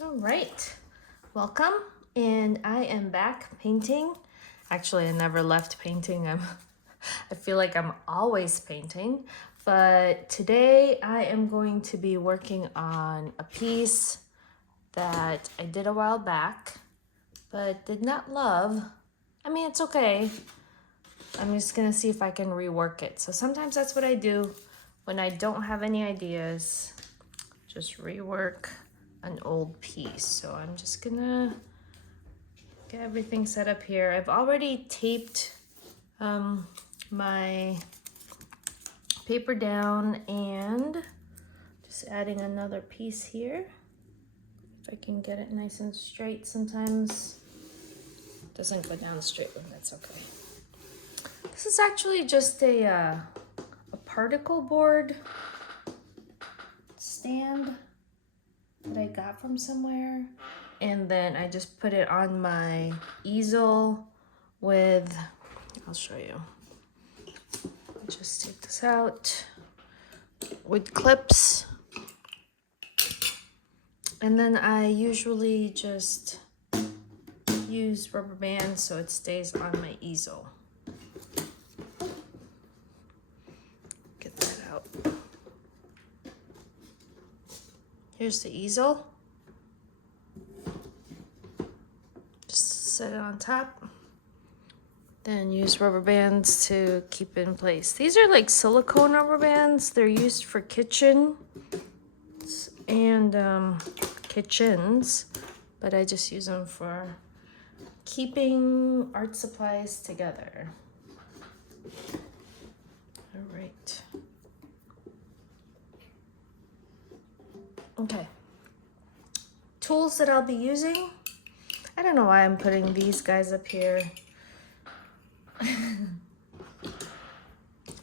All right, welcome. And I am back painting. Actually, I never left painting. I feel like I'm always painting, but today I am going to be working on a piece that I did a while back, but did not love. I mean, it's okay. I'm just gonna see if I can rework it. So sometimes that's what I do when I don't have any ideas, just rework an old piece. So I'm just gonna get everything set up here. I've already taped my paper down and just adding another piece here. If I can get it nice and straight. Sometimes it doesn't go down straight, but that's okay. This is actually just a particle board stand that I got from somewhere, and then I just put it on my easel with, I'll show you. Just take this out with clips, and then I usually just use rubber bands so it stays on my easel. Get that out. Here's the easel. Just set it on top. Then use rubber bands to keep it in place. These are like silicone rubber bands. They're used for kitchen and kitchens, but I just use them for keeping art supplies together. All right. Okay. Tools that I'll be using. I don't know why I'm putting these guys up here.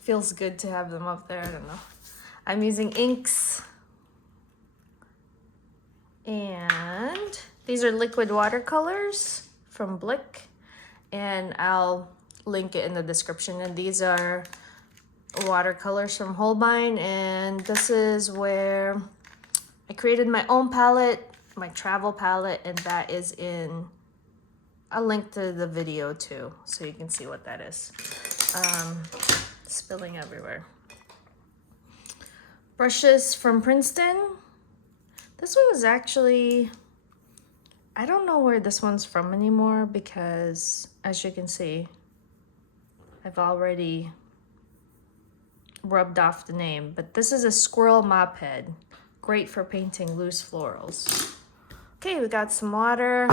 Feels good to have them up there, I don't know. I'm using inks. And these are liquid watercolors from Blick. And I'll link it in the description. And these are watercolors from Holbein. And this is where I created my own palette, my travel palette, and that is in, I'll link to the video too, so you can see what that is. Spilling everywhere. Brushes from Princeton. This one is actually, I don't know where this one's from anymore because, as you can see, I've already rubbed off the name, but this is a squirrel mop head. Great for painting loose florals. Okay, we got some water.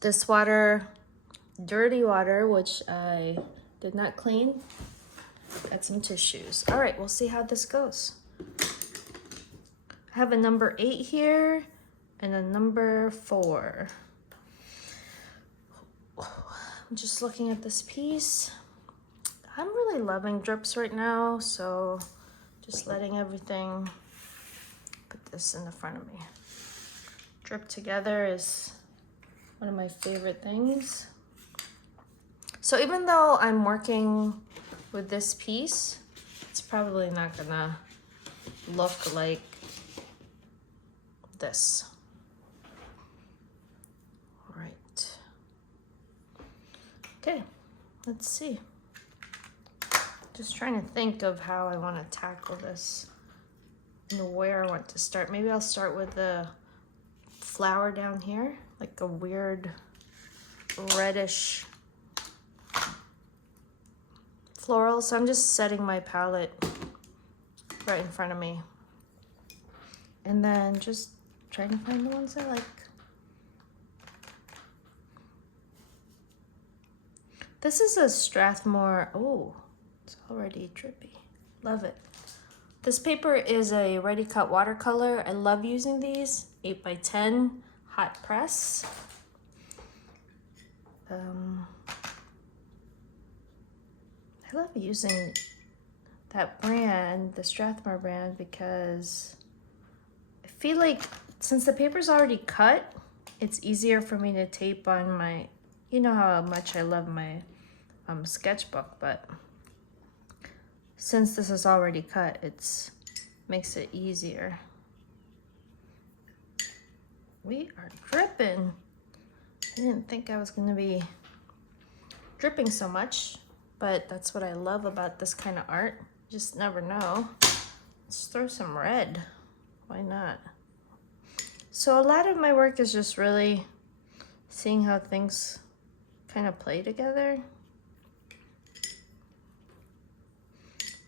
This water, dirty water, which I did not clean. Got some tissues. All right, we'll see how this goes. I have a number 8 here and a number 4. I'm just looking at this piece. I'm really loving drips right now, so just letting everything, put this in the front of me. Drip together is one of my favorite things. So even though I'm working with this piece, it's probably not gonna look like this. All right. Okay, let's see. Just trying to think of how I want to tackle this and where I want to start. Maybe I'll start with the flower down here, like a weird reddish floral. So I'm just setting my palette right in front of me. And then just trying to find the ones I like. This is a Strathmore. Oh, it's already drippy. Love it. This paper is a ready cut watercolor. I love using these. 8x10 hot press. I love using that brand, the Strathmore brand, because I feel like since the paper's already cut, it's easier for me to tape on my, you know how much I love my sketchbook, but since this is already cut, makes it easier. we are dripping. I didn't think I was gonna be dripping so much, but that's what I love about this kind of art. You just never know. Let's throw some red. Why not? So a lot of my work is just really seeing how things kind of play together.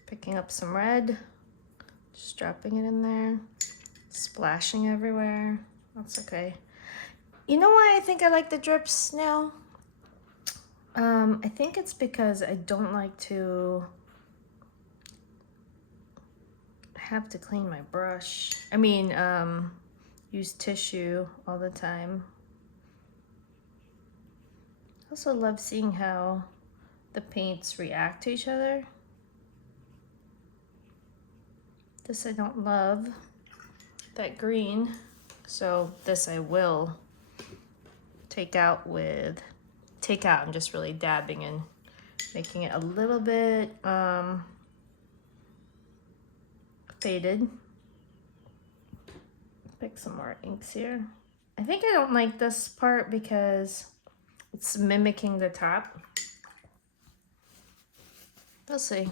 Picking up some red, just dropping it in there, splashing everywhere. That's okay. You know why I think I like the drips now? I think it's because I don't like to have to clean my brush. I mean, use tissue all the time. I also love seeing how the paints react to each other. This I don't love, that green, so this I will take out. I'm just really dabbing and making it a little bit faded. Pick some more inks here. I think I don't like this part because it's mimicking the top. We'll see.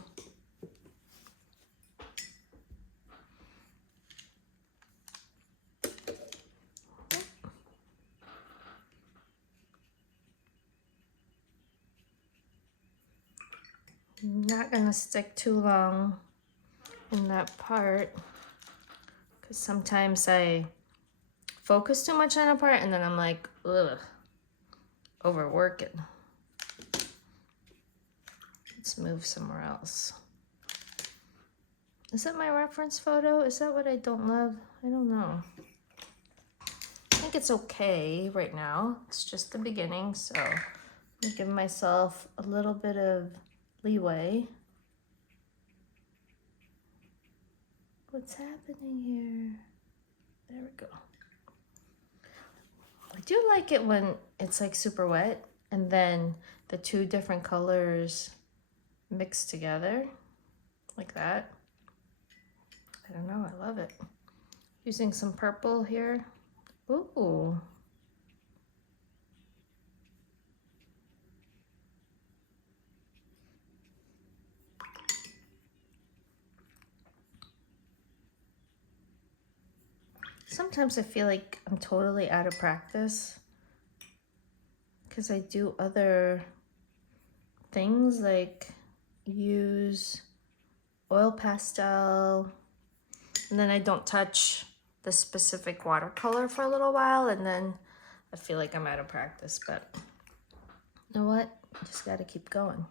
I'm not gonna stick too long in that part because sometimes I focus too much on a part and then I'm like, ugh, overwork it. Let's move somewhere else. Is that my reference photo? Is that what I don't love? I don't know. I think it's okay right now. It's just the beginning, so I'm gonna give myself a little bit of leeway. What's happening here? There we go. I do like it when it's like super wet and then the two different colors mix together like that. I don't know, I love it. Using some purple here. Ooh. Sometimes I feel like I'm totally out of practice because I do other things like use oil pastel and then I don't touch the specific watercolor for a little while and then I feel like I'm out of practice, but you know what? Just gotta keep going.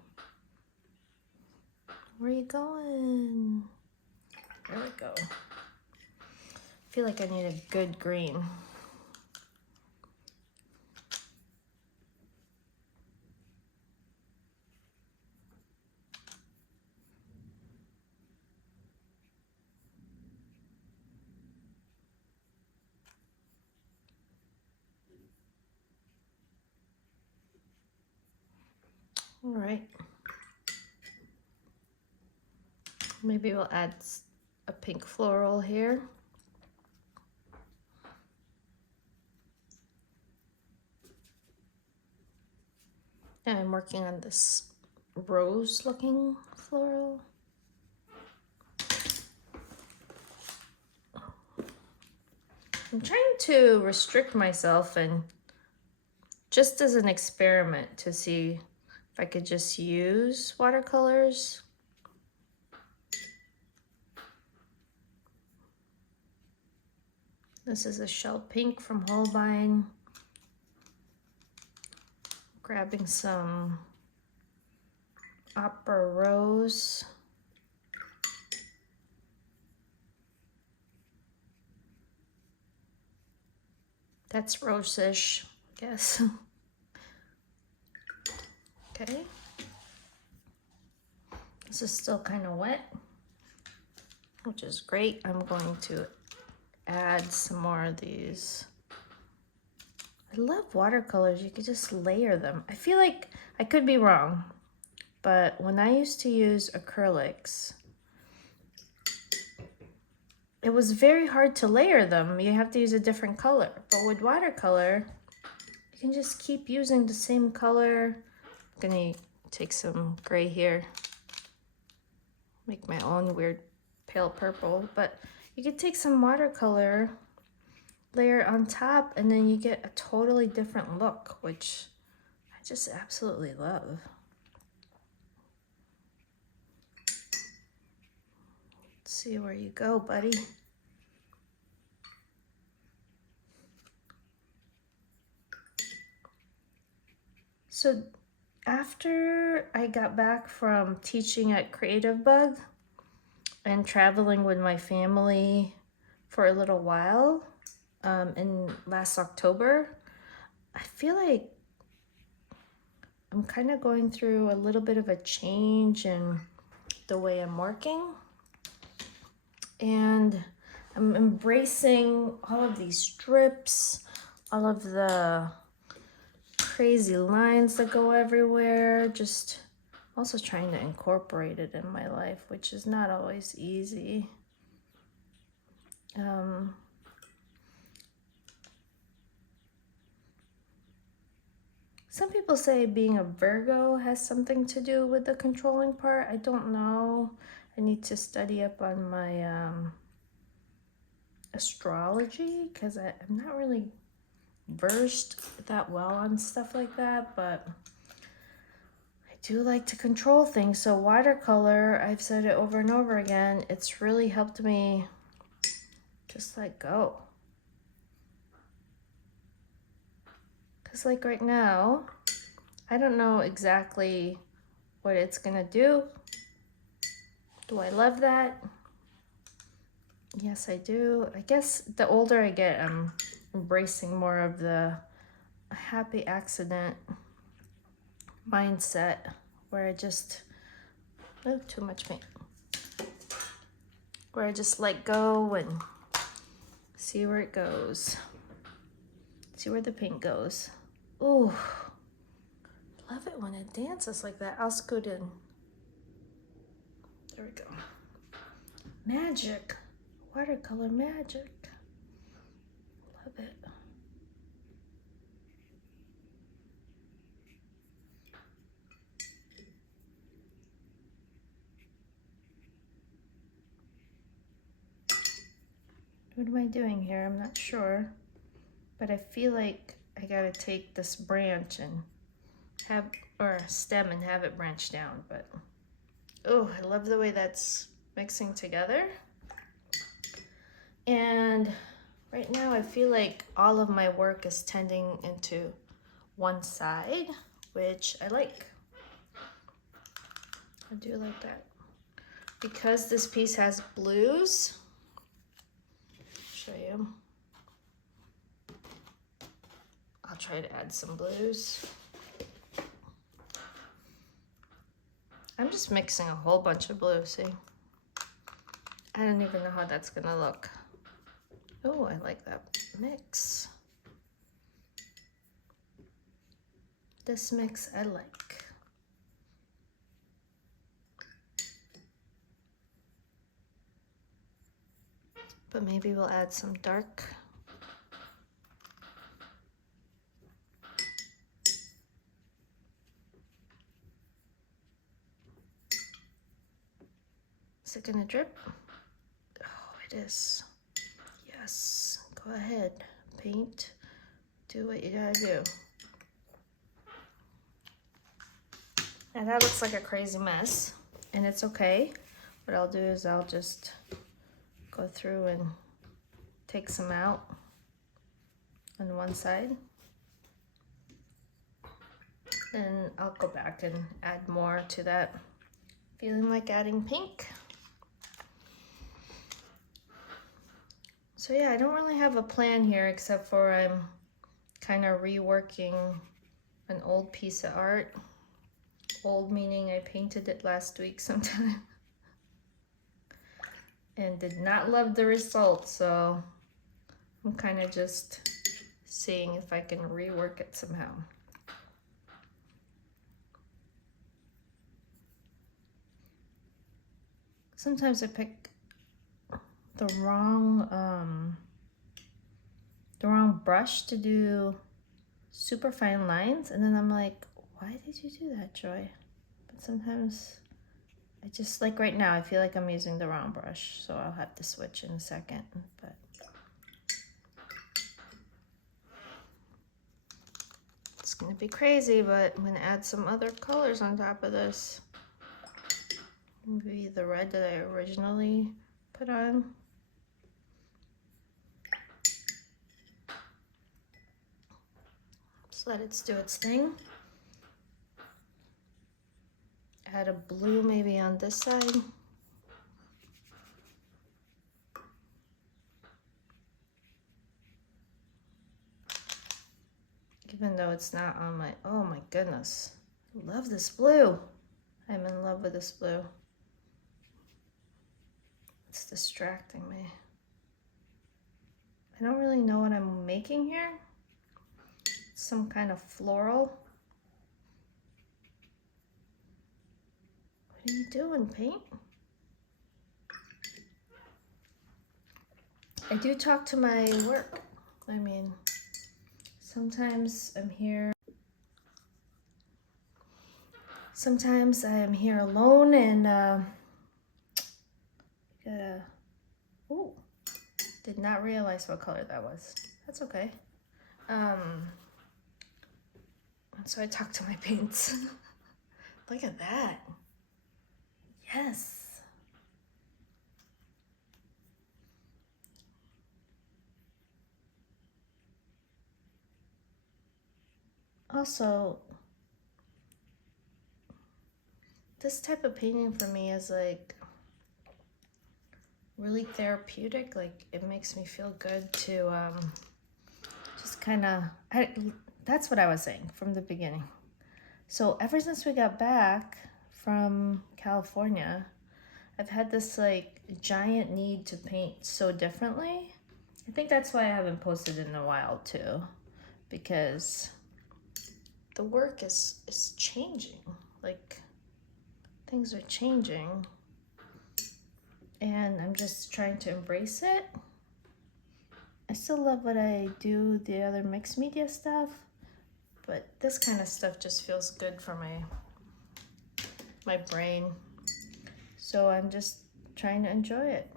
Where are you going? There we go. I feel like I need a good green. All right. Maybe we'll add a pink floral here. And I'm working on this rose looking floral. I'm trying to restrict myself and just as an experiment to see if I could just use watercolors. This is a shell pink from Holbein. Grabbing some opera rose. That's rose-ish, I guess. Okay. This is still kind of wet, which is great. I'm going to add some more of these. I love watercolors. You could just layer them. I feel like I could be wrong, but when I used to use acrylics, it was very hard to layer them. You have to use a different color. But with watercolor, you can just keep using the same color. I'm gonna take some gray here, make my own weird pale purple, but you could take some watercolor, layer on top, and then you get a totally different look, which I just absolutely love. Let's see where you go, buddy. So after I got back from teaching at Creative Bug and traveling with my family for a little while in last October, I feel like I'm kind of going through a little bit of a change in the way I'm working. And I'm embracing all of these strips, all of the crazy lines that go everywhere, just also trying to incorporate it in my life, which is not always easy. Some people say being a Virgo has something to do with the controlling part. I don't know. I need to study up on my astrology because I'm not really versed that well on stuff like that, but I do like to control things. So watercolor, I've said it over and over again, it's really helped me just let go. Because like right now, I don't know exactly what it's gonna do. Do I love that? Yes, I do. I guess the older I get, I'm embracing more of the happy accident mindset where I just, oh, too much paint. Where I just let go and see where it goes. See where the paint goes. Ooh, love it when it dances like that. I'll scoot in. There we go. Magic. Watercolor magic. Love it. What am I doing here? I'm not sure. But I feel like I gotta take this branch and have, or stem and have it branch down, but oh, I love the way that's mixing together. And right now I feel like all of my work is tending into one side, which I like. I do like that. Because this piece has blues, I'll show you. I'll try to add some blues. I'm just mixing a whole bunch of blue, see? I don't even know how that's gonna look. Oh, I like that mix. This mix I like. But maybe we'll add some dark. Is it gonna drip? Oh, it is. Yes, go ahead, paint, do what you gotta do. Now that looks like a crazy mess, and it's okay. What I'll do is I'll just go through and take some out on one side. Then I'll go back and add more to that. Feeling like adding pink. So yeah, I don't really have a plan here except for I'm kind of reworking an old piece of art. Old meaning I painted it last week sometime. And did not love the result, so I'm kind of just seeing if I can rework it somehow. Sometimes I pick the wrong brush to do super fine lines, and then I'm like, why did you do that, Joy? But sometimes I just, like right now, I feel like I'm using the wrong brush, so I'll have to switch in a second. But it's gonna be crazy, but I'm gonna add some other colors on top of this. Maybe the red that I originally put on. Just let it do its thing. Add a blue maybe on this side. Even though it's not on my, oh my goodness. I love this blue. I'm in love with this blue. It's distracting me. I don't really know what I'm making here. Some kind of floral. What are you doing, paint? I do talk to my work. I mean, sometimes I'm here. Sometimes I'm here alone and ooh, did not realize what color that was. That's okay. So I talk to my paints. Look at that. Yes. Also, this type of painting for me is like really therapeutic. Like it makes me feel good to just kind of, that's what I was saying from the beginning. So ever since we got back from California, I've had this like giant need to paint so differently. I think that's why I haven't posted in a while too, because the work is changing. Like things are changing and I'm just trying to embrace it. I still love what I do, the other mixed media stuff, but this kind of stuff just feels good for my brain. So I'm just trying to enjoy it.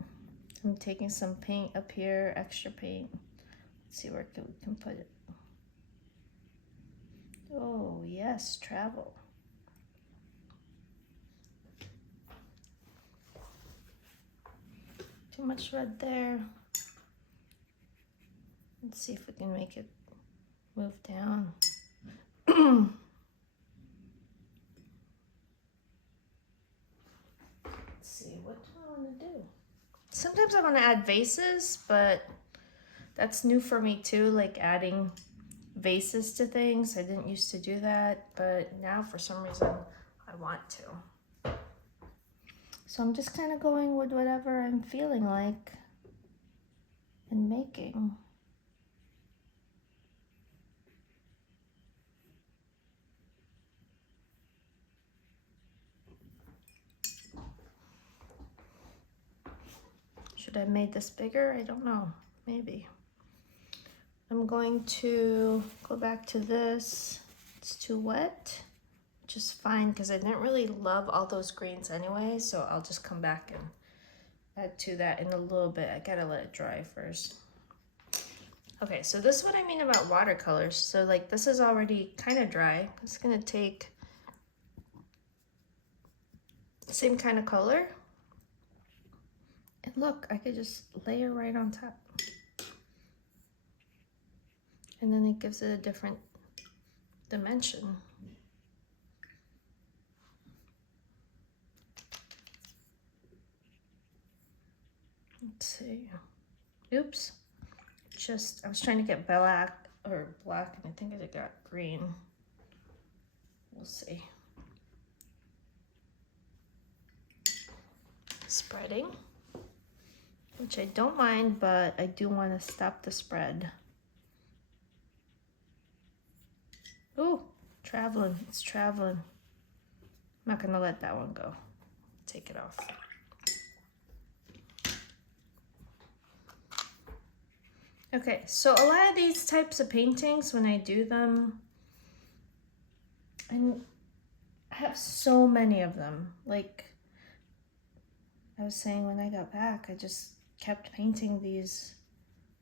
I'm taking some paint up here, extra paint. Let's see where we can put it. Oh yes, travel. Too much red there. Let's see if we can make it move down. Let's see, what do I want to do? Sometimes I want to add vases, but that's new for me too, like adding vases to things. I didn't used to do that, but now for some reason I want to. So I'm just kind of going with whatever I'm feeling like and making. Should I have made this bigger? I don't know, maybe. I'm going to go back to this. It's too wet, which is fine because I didn't really love all those greens anyway, so I'll just come back and add to that in a little bit. I gotta let it dry first. Okay, so this is what I mean about watercolors. So like this is already kind of dry. It's gonna take the same kind of color. And look, I could just layer right on top. And then it gives it a different dimension. Let's see. Oops. I was trying to get black, and I think I got green. We'll see. Spreading, which I don't mind, but I do want to stop the spread. Ooh, traveling, it's traveling. I'm not gonna let that one go. Take it off. Okay, so a lot of these types of paintings, when I do them, and I have so many of them. Like I was saying, when I got back, I just kept painting these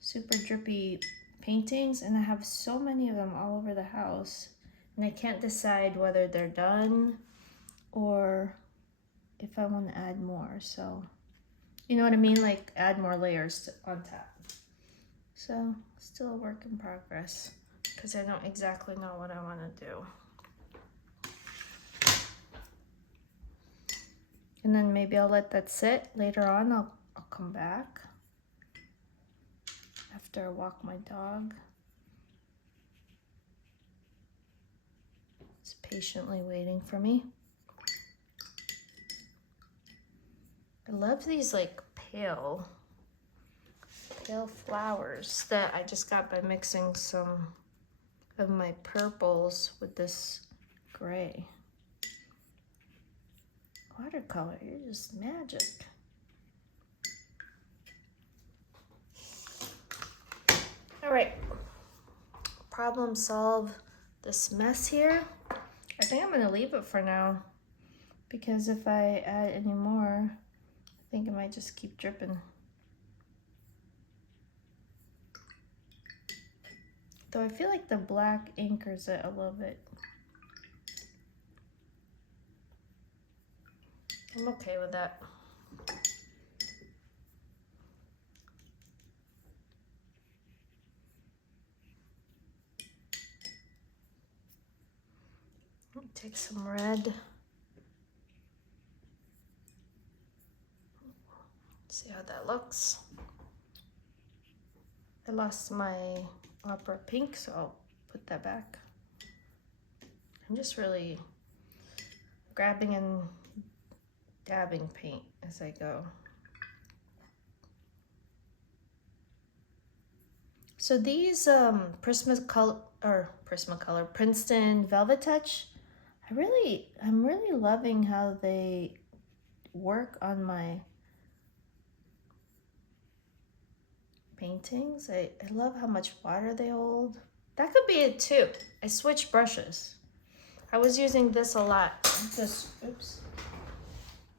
super drippy paintings, and I have so many of them all over the house, and I can't decide whether they're done or if I want to add more. So you know what I mean, like add more layers on top. So still a work in progress because I don't exactly know what I want to do. And then maybe I'll let that sit. Later on I'll come back after I walk my dog. It's patiently waiting for me. I love these like pale flowers that I just got by mixing some of my purples with this gray. Watercolor, you're just magic. All right, problem solve this mess here. I think I'm gonna leave it for now because if I add any more, I think it might just keep dripping. Though I feel like the black anchors it a little bit. I'm okay with that. Take some red. See how that looks. I lost my opera pink, so I'll put that back. I'm just really grabbing and dabbing paint as I go. So these Prismacolor Princeton Velvet Touch, I'm really loving how they work on my paintings. I love how much water they hold. That could be it too. I switched brushes. I was using this a lot.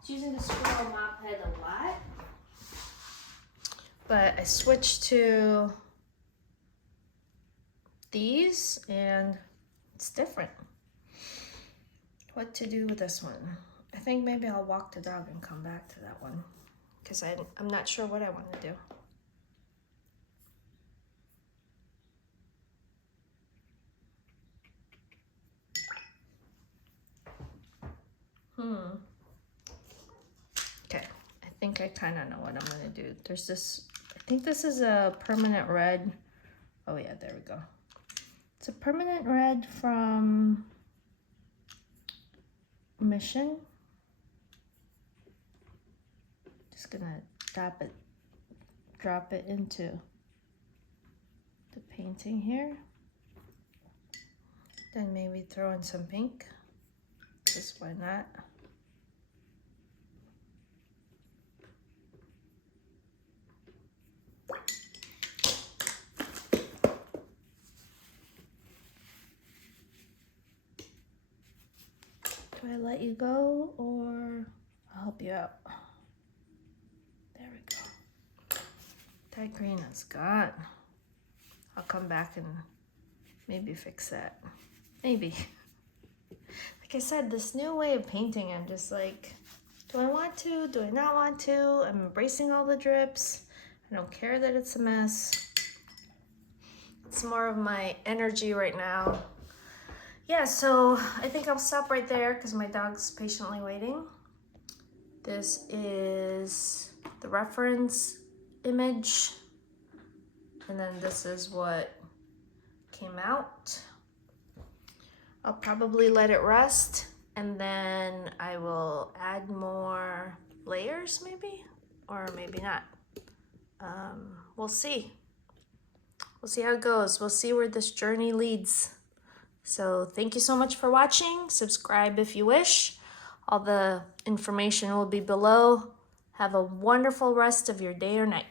Using the Floral mop head a lot. But I switched to these and it's different. What to do with this one? I think maybe I'll walk the dog and come back to that one because I'm not sure what I want to do. Okay, I think I kind of know what I'm gonna do. There's this, I think this is a permanent red. Oh yeah, there we go. It's a permanent red from Mission. Just gonna drop it into the painting here. Then maybe throw in some pink. Just why not? Do I let you go or I'll help you out? There we go. That green is gone. I'll come back and maybe fix that. Maybe. Like I said, this new way of painting, I'm just like, do I want to? Do I not want to? I'm embracing all the drips. I don't care that it's a mess. It's more of my energy right now. Yeah, so I think I'll stop right there because my dog's patiently waiting. This is the reference image. And then this is what came out. I'll probably let it rest and then I will add more layers maybe, or maybe not. We'll see. We'll see how it goes. We'll see where this journey leads. So thank you so much for watching. Subscribe if you wish. All the information will be below. Have a wonderful rest of your day or night.